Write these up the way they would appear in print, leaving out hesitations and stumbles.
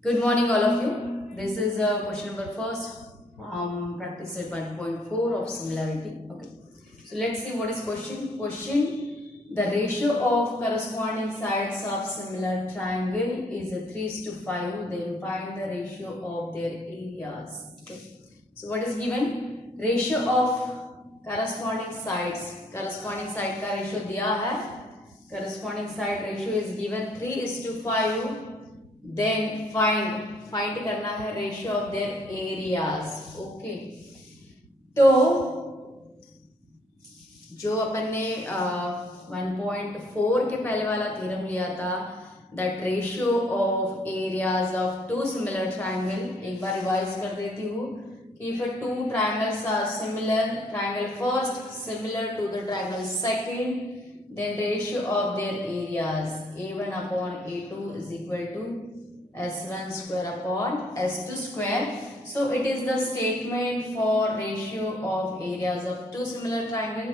Good morning, all of you. This is question number first from practice set 1.4 of similarity. Okay. So let's see what is question. Question: the ratio of corresponding sides of similar triangle is a 3:5. Then find the ratio of their areas. Okay. So what is given? Ratio of corresponding sides. Corresponding side का ratio दिया है. Corresponding side ratio is given 3:5. Then find करना है ratio of their areas. Okay, तो जो अपन ने 1.4 के पहले वाला थ्योरम लिया था, that ratio of areas of two similar triangle, एक बार रिवाइज कर देती हूँ कि if two triangles are similar, triangle first similar to the triangle second, then ratio of their areas a1 upon a2 is equal to s1 square upon s2 square. So it is the statement for ratio of areas of two similar triangle.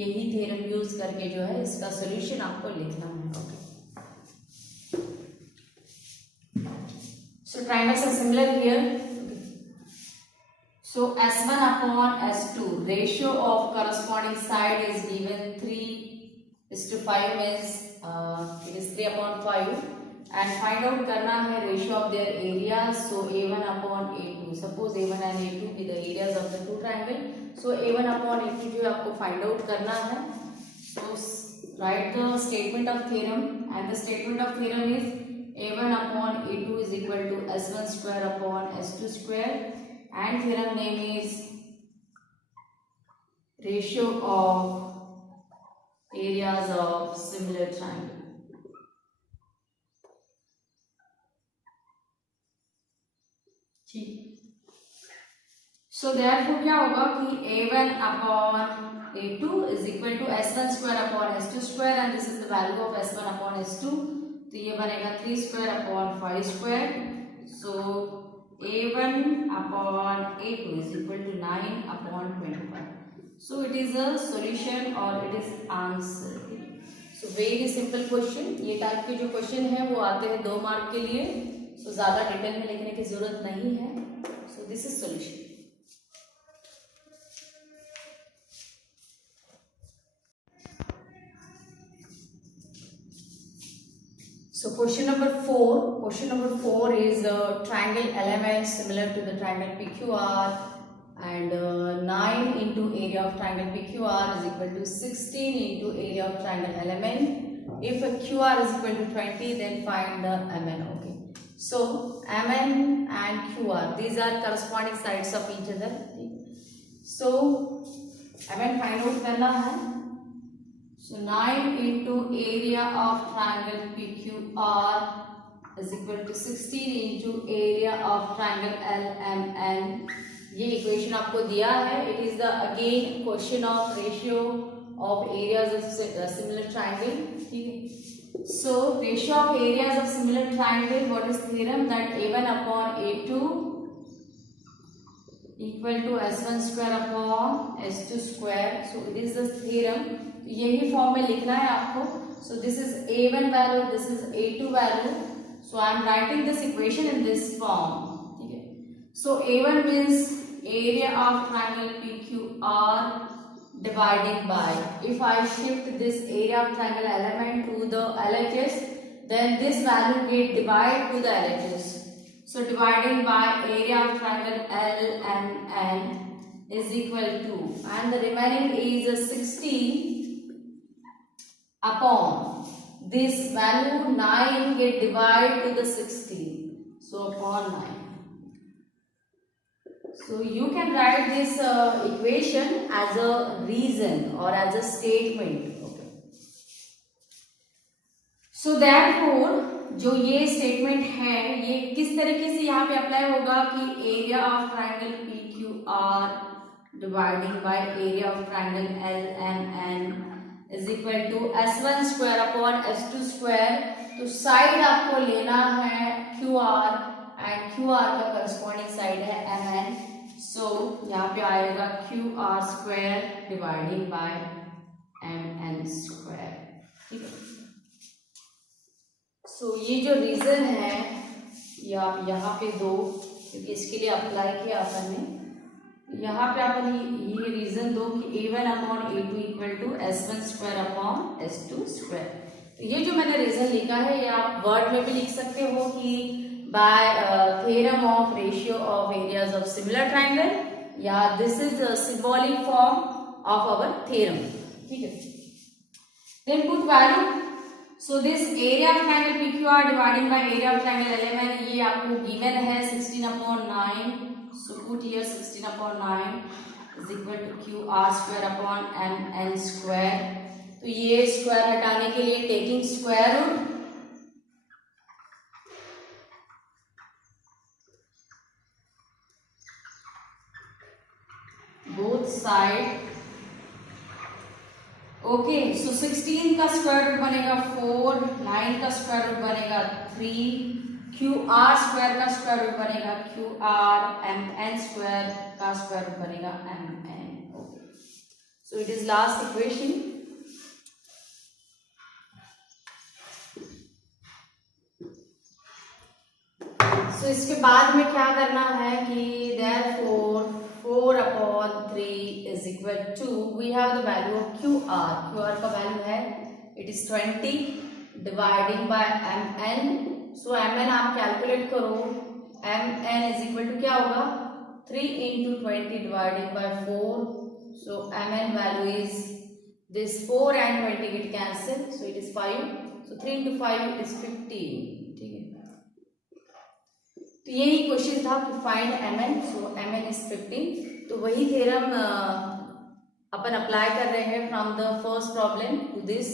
यही theorem use करके जो है इसका सॉल्यूशन आपको लिखना है. Okay, so triangles are similar here. So s1 upon s2 ratio of corresponding side is given 3:5 means it is 3 upon 5 and find out करना है ratio of their areas. So a1 upon a2, suppose a1 and a2 be the areas of the two triangle. So a1 upon a2 जो आपको find out करना है. So write the statement of theorem, and the statement of theorem is a1 upon a2 is equal to s1 square upon s2 square, and theorem name is ratio of areas of similar triangle. ठीक, so therefore क्या होगा कि a1 upon a2 is equal to s1 square upon s2 square, and this is the value of s1 upon s2. तो ये बनेगा 3 square upon 5 square. So a1 upon a2 is equal to 9 upon 25. So it is a solution or it is answer. So very simple question. ये टाइप के जो क्वेश्चन है वो आते हैं 2 मार्क के लिए. So ज्यादा डिटेल में लिखने की जरूरत नहीं है. So this is solution. So question number 4. Question number 4 is triangle elements similar to the triangle PQR. And 9 into area of triangle PQR is equal to 16 into area of triangle element. If a QR is equal to 20, then find the MN. Okay, so MN and QR, these are corresponding sides of each other. So MN find out करना है. So 9 into area of triangle PQR is equal to 16 into area of triangle LMN. ये equation आपको दिया है. It is the again question of ratio of areas of similar triangle. ठीक है, so ratio of areas of similar triangle, what is theorem, that a1 upon a2 equal to s1 square upon s2 square. So it is the theorem. यही form में लिखना है आपको. So this is a1 value, this is a2 value. So I am writing this equation in this form. ठीक है, सो a1 means area of triangle PQR dividing by, if I shift this area of triangle element to the LHS, then this value get divided to the LHS. So dividing by area of triangle LMN is equal to, and the remaining is 16 upon this value 9 get divided to the 16. So upon 9. So you can write this equation as a reason or as a statement. Okay. So therefore जो ये स्टेटमेंट है ये किस तरीके से यहाँ पे apply होगा कि area of triangle PQR dividing by area of triangle LMN is equal to s1 square upon s2 square. तो साइड आपको लेना है QR एंड QR का करस्पॉन्डिंग साइड है MN. सो यहाँ पे आएगा QR square dividing by MN square. ठीक है, सो ये जो रीजन है ये आप यहाँ पे दो, क्योंकि इसके लिए अप्लाई किया अपन ने। यहाँ पे अपन ये रीजन दो कि a1 upon a2 equal to s1 square upon s2 square. तो ये जो मैंने रीजन लिखा है ये आप वर्ड में भी लिख सकते हो कि by theorem of ratio of areas of similar triangle, या this is symbolic form of our theorem. ठीक है, then put value. So this area of triangle PQR dividing by area of triangle LMN, ये आपको given है 16/9। So put here 16/9 is equal to QR square upon MN square. तो ये square हटाने के लिए taking square root, both side. Okay, so 16 का square root बनेगा 4, 9 का स्क्वायर रूट बनेगा 3, QR स्क्वायर का स्क्वायर रूट बनेगा QR, MN स्क्वायर का स्क्वायर रूट बनेगा MN। Okay, so it is last equation. सो इसके बाद में क्या करना है कि therefore 4/3 is equal to, we have the value of QR। QR का वैल्यू है it is 20 dividing by MN। So MN आप कैलकुलेट करो, MN is equal to क्या होगा 3 into 20 dividing by 4। so MN value is this 4 and 20 get cancel, so it is 5। so 3 into 5 is 15। ठीक है, तो यही क्वेश्चन था कि find MN। So MN is 15। तो वही थ्योरम अपन अप्लाई कर रहे हैं from the first problem to this.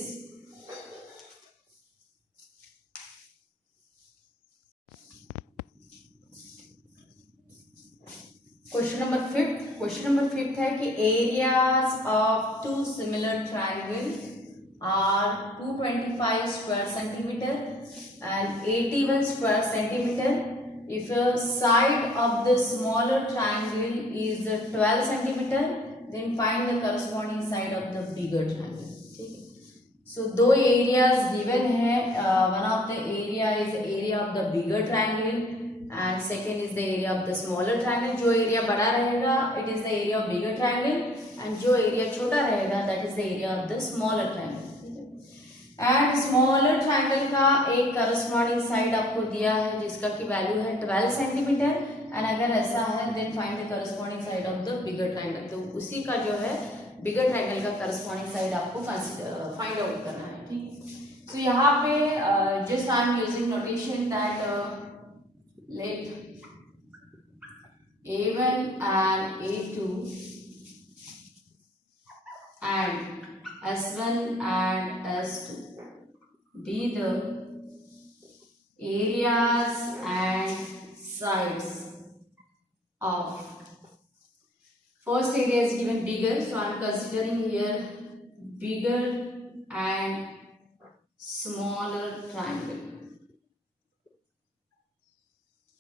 Question number fifth है कि areas of two similar triangle are 225 square centimetre and 81 square centimetre. If a side of the smaller triangle is 12 centimeter, then find the corresponding side of the bigger triangle। ठीक है, so दो areas given है, one of the area is the area of the bigger triangle and second is the area of the smaller triangle। जो area बड़ा रहेगा it is the area of bigger triangle and जो area छोटा रहेगा that is the area of the smaller triangle। And smaller triangle का एक corresponding side आपको दिया है जिसका की वैल्यू है 12 सेंटीमीटर एंड अगर ऐसा है then find the corresponding side of the bigger triangle. तो उसी का जो है बिगर ट्राइंगल का करस्पॉन्डिंग साइड आपको फाइंड आउट करना है। ठीक, सो यहाँ पे just I am using notation that let A1 and A2 and S1 and S2 be the areas and sides of, first area is given bigger, so I am considering here bigger and smaller triangle।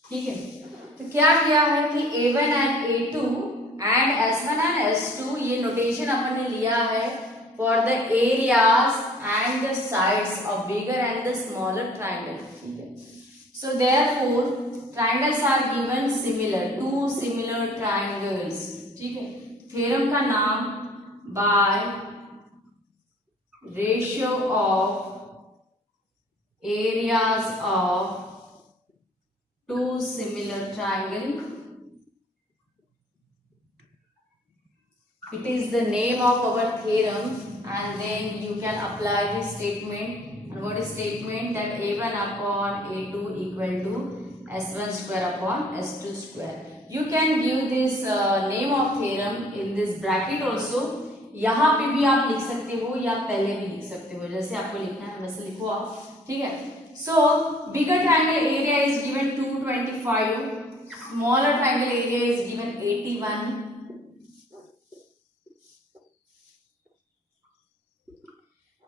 ठीक है, तो क्या किया है कि A1 and A2 and S1 and S2 ये नोटेशन अपन ने लिया है for the areas and the sides of bigger and the smaller triangle। ठीक है, so therefore triangles are given similar, two similar triangles। ठीक है, थ्योरम का नाम by ratio of areas of two similar triangle, it is the name of our theorem and then you can apply this statement। and what is statement? that A1 upon A2 equal to S1 square upon S2 square। you can give this name of theorem in this bracket also। यहाँ पे भी आप लिख सकते हो या पहले भी लिख सकते हो, जैसे आपको लिखना है वैसे लिखो आप। ठीक है, so bigger triangle area is given 225, smaller triangle area is given 81।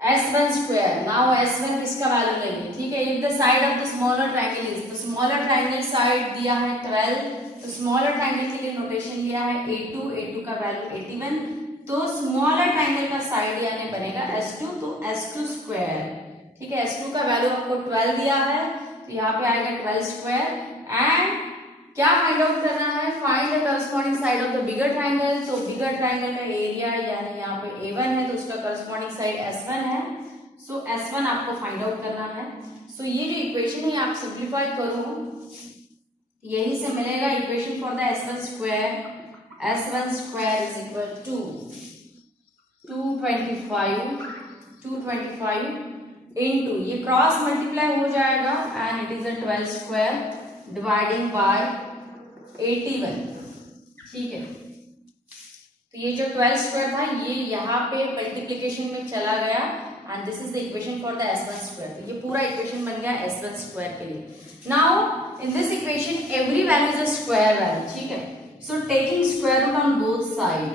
S1 square, now S1 किसका वैल्यू लेंगे? ठीक है, if the side of the smaller triangle is, तो smaller triangle side दिया है 12, तो smaller triangle के लिए नोटेशन दिया है A2, A2 का वैल्यू 81, तो smaller triangle का साइड यानी बनेगा S2, तो S2 स्क्वायर। ठीक है, S2 का वैल्यू आपको 12 दिया है, तो यहाँ पे आएगा 12 स्क्वायर। एंड क्या फाइंड आउट करना है, find the corresponding side of the bigger triangle. तो बिगर ट्राइंगल का एरिया यानी यहाँ पे A1 है, तो उसका करस्पॉन्डिंग साइड S1 है। सो S1 आपको फाइंड आउट करना है। सो ये जो इक्वेशन है आप सिंप्लीफाई करो, यही से मिलेगा equation for the S1 square. S1 square is equal to 225 into ये क्रॉस मल्टीप्लाई हो जाएगा and it is a 12 square dividing by 81। ठीक है, तो ये जो 12 स्क्वायर था ये यहाँ पे मल्टीप्लीकेशन में चला गया and this is the equation for the S1 square. तो ये पूरा इक्वेशन बन गया S1 स्क्वायर के लिए। Now in this equation every value is a square value. ठीक है, so taking square root on both side,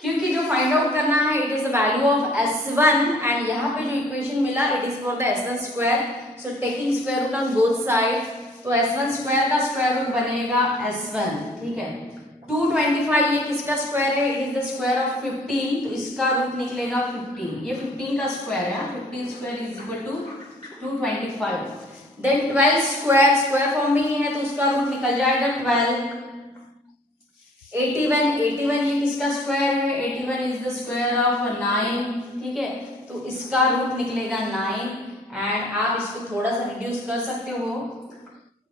क्योंकि जो फाइंड आउट करना है it is the value of S1 and यहाँ पे जो इक्वेशन मिला it is for the S1 square. So taking square root on both side, तो S1 स्क्वायर का स्क्वायर रूट बनेगा S1। ठीक है, 225 ये किसका स्क्वायर है, it is the square of 15, तो इसका रूट निकलेगा 15। ये 15 का स्क्वायर है, 15 square is equal to 225। Then 12 square, square form में ही है तो उसका रूट निकल जाएगा 12। 81 ये किसका स्क्वायर है, 81 इज द स्क्वायर ऑफ 9। ठीक है, तो इसका रूट निकलेगा 9 एंड आप इसको थोड़ा सा रिड्यूस कर सकते हो।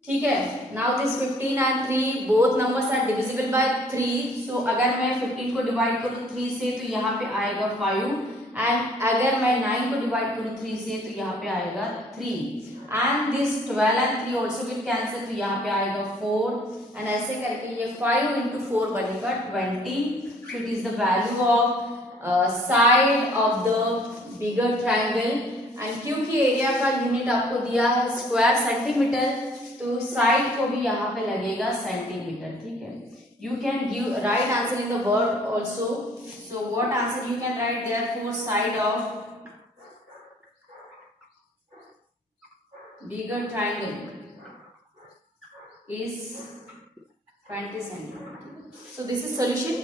ठीक है, now this 15 and 3 both numbers are divisible by 3। So अगर मैं 15 को डिवाइड करूँ 3 से तो यहाँ पे आएगा 5 एंड अगर मैं 9 को डिवाइड करूँ 3 से तो यहाँ पे आएगा 3 एंड दिस 12 एंड 3 ऑल्सो विल कैंसिल, तो यहाँ पे आएगा 4 एंड ऐसे करके ये 5 इंटू 4 बनेगा 20। सो it is the value of side of the bigger triangle. And क्योंकि एरिया का यूनिट आपको दिया है स्क्वायर सेंटीमीटर, तो साइड को भी यहाँ पे लगेगा सेंटीमीटर। ठीक है, you can give right answer in the word also. So what answer you can write therefore side of bigger triangle is 20 centimeter. So this is solution.